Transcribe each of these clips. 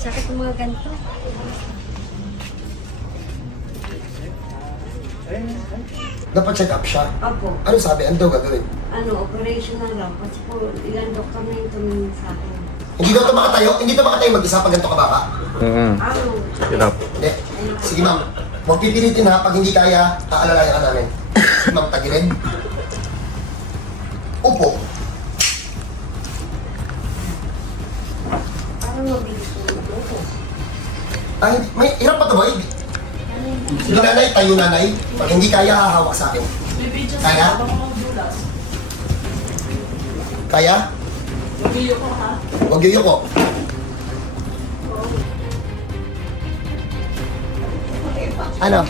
Sakit ng mga ganito. Napacheck up siya. Opo. Ano sabi? Ano daw gagawin? Operation na lang. Kasi po, ilang doktor na yung tumingin sa akin. Hindi daw ito makatayo? Hindi ito makatayo mag-isa pag ganito ka baka? Ano? Hirap. Hindi. Sige ma'am. Huwag pipilitin ha. Pag hindi kaya, aalalayan ka namin. Sige ma'am, tagilid. Upo. Parang mabilis po ito. Ay, may hirap pa ito boy. Sige nanay, tayo nanay. Pag hindi kaya, hahawak sa akin. Kaya? Kaya? Huwag yuyoko. Ano?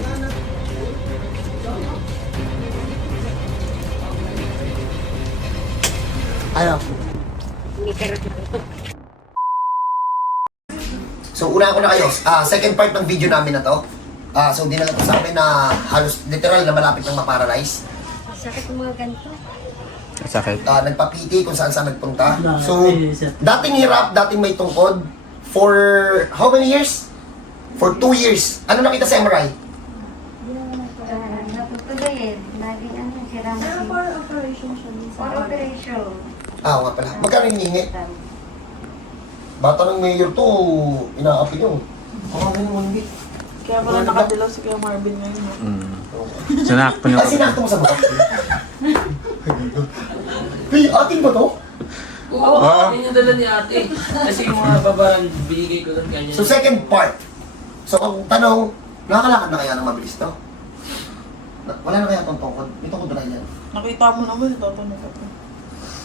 Ano? Hindi pero So, una ko na kayo. Second part ng video namin na to. So, hindi na lang sa amin na halos literal na malapit ng maparalyze. sakit ng mga ganito. Sakit. Nagpapiti kung saan nagpunta. So, dating hirap, dating may tungkod. For how many years? For 2 years. Ano nakita sa MRI? Natutuloy eh. Laging ano, sira mo si... For operation siya. For operation. Oo nga pala. Magkano hinihingi? Bata ng mayor to, inaapi nyo. Oo, naman hindi. Kaya pala nakadilaw si Kuya Marvin ngayon. Sinakto niya. Sinakto mo sa mukha? Hey, ating ba to? Oo, yun yung dala ni ate. Kasi yung mga babarang binigay ko doon kanya. So, second part. So, ang tanong, nakakalakad na kaya ng mabilis to? Wala na kaya itong tungkod? May tungkod na kaya yan? Nakita mo naman, tatanong ako.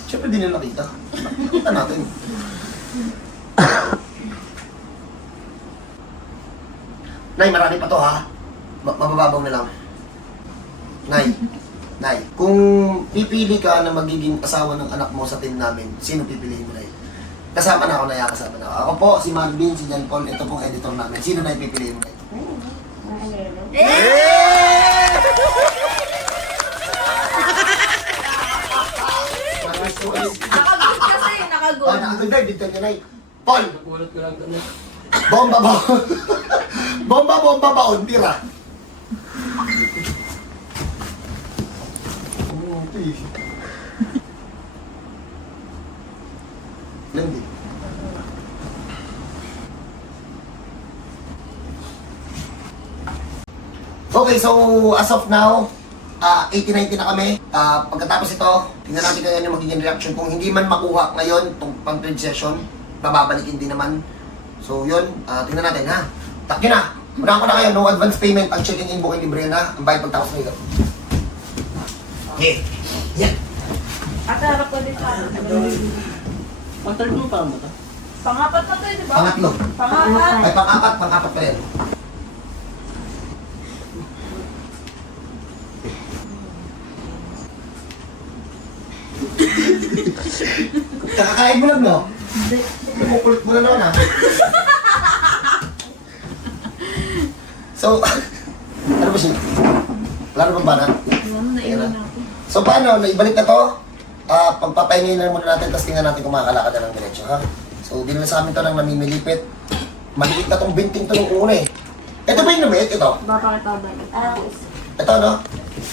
Siyempre di nila nakita. Nakita natin. Nay, marami pa to ha. Mabababaw na lang. Nay, kung pipili ka na magiging asawa ng anak mo sa team namin, sino pipiliin mo, Nay? Kasama na ako, Nay. Kasama na ako. Ako po, si Marvin, si John Paul, ito pong editor namin. Sino na pipiliin mo, Nay? Nakagood kasi, nakagood. Nakagood, dito niya, Nay. Paul, Nagulat ko lang doon. bomba baon. bomba baon, tira. Lendi. Okay, so as of now, 80-90 na kami. Pagkatapos ito, tingnan natin kaya yung magiging reaction. Kung hindi man makuha ngayon, itong pang third session, bababalikin din naman. So yun, tingnan natin ha. Takyo na. Unahan ko na kayo, no advance payment. Ang checking in booking libre na. Ang bayad pagtapos na ito. Okay. Yan. Ate, harap ko din sa akin. Pang-third mo pa mo to? Pangapat na to, di ba? Pangatlo. Pangapat. Ay, pang-apat pa rin. Kakakain mo lang, no? Kumukulit mo na naman, ha? So, ano ba siya? Wala na bang banat? Ayan na. So, paano? Naibalik na to? Pagpapahingin na muna natin, tapos tingnan natin kung makakalakad na ng diretso, ha? So, dinala sa amin to ng namimilipit. Maliit na tong binting to nung una, eh. Ito ba yung lumit? Ito? Bapakita ba? Ito, no?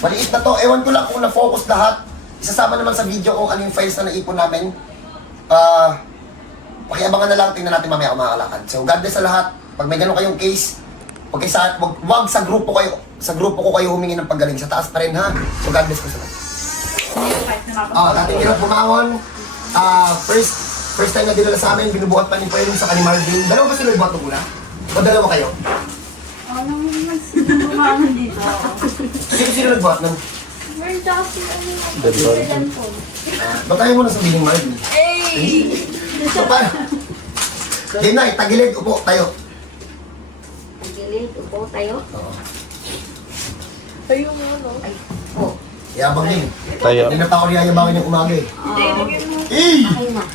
Maliit na to. Ewan ko lang kung na-focus lahat. Isasama naman sa video kung ano yung files na naipon namin. Pakiabangan na lang. Tingnan natin mamaya kung makakalakad. So, God bless sa lahat. Pag may ganun kayong case, wag sa grupo kayo. Sa grupo ko kayo humingi ng paggaling. Sa taas pa rin, ha? So, God bless ko sa lahat. Dating hirap bumangon. First time na dinala sa amin, binubuhat pa ni Pwede sa kanimar din. Dalawa ba sila buhat ng una? O dalawa kayo? Ano naman sino dito? Sino nagbuhat nun? Meron daw si Dalton. Ba't tayo muna sabihin, Marvin? Hey! So, paano? Game na, tagilid, upo, tayo. Gilid, upo tayo. Tayo mo, no? Ay, po. Yabang din. Tayo. Hindi na pa ako niyayabangin yung umaga eh. Hindi, lagyan mo. Okay na.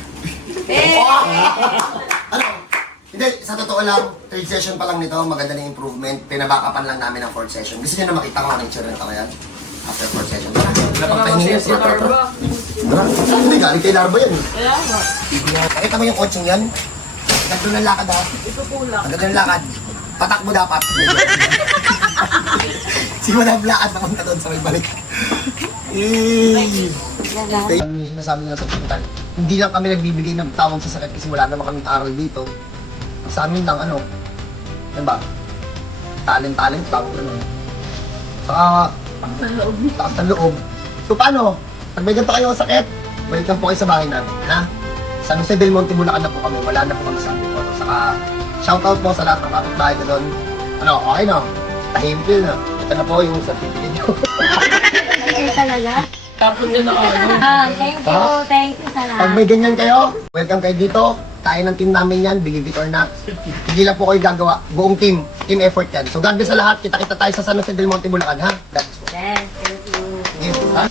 Ano? Hindi, sa totoo lang, third session pa lang nito, maganda na yung improvement. Pinabakapan lang namin ang fourth session. Gusto niyo na makita ko ano yung tsura nito ngayon? After fourth session. Wala pang pahingin yan. Si Larva. Hindi, galing kay Larva yan. Kaya nga. Nakita mo yung coaching yan? Ganito ng lakad ha. Ito po lang. Ganito ng lakad. Patakbo dapat. Sige mo na lakad na punta doon sa may balik. Ang sinasabi nga sa hospital, hindi lang kami nagbibigay ng tawag sa sakit kasi wala naman kaming aral dito. Sa amin lang ano, diba? Talent, tawag ano. Saka, taas ng loob. So paano? Pag may ganito kayo sakit, balik lang po kayo sa bahay namin, ha? Sa San Jose del Monte, Bulacan na po kami, wala na po kami sa Antipolo. Saka, shoutout po sa lahat ng kapitbahay ko doon. Ano, okay no? Tahimik na. Ito na po yung certificate nyo. Ay, talaga? Tapos niya na ano. Thank you. Thank you sa Pag lahat. may ganyan kayo, welcome kayo dito. Tayo ng team namin yan, believe it or not. Hindi lang po kayo gagawa. Buong team effort yan. So God bless sa lahat. Kita-kita tayo sa San Jose del Monte, Bulacan, ha? God bless po. Yes, thank you. Sige, ha?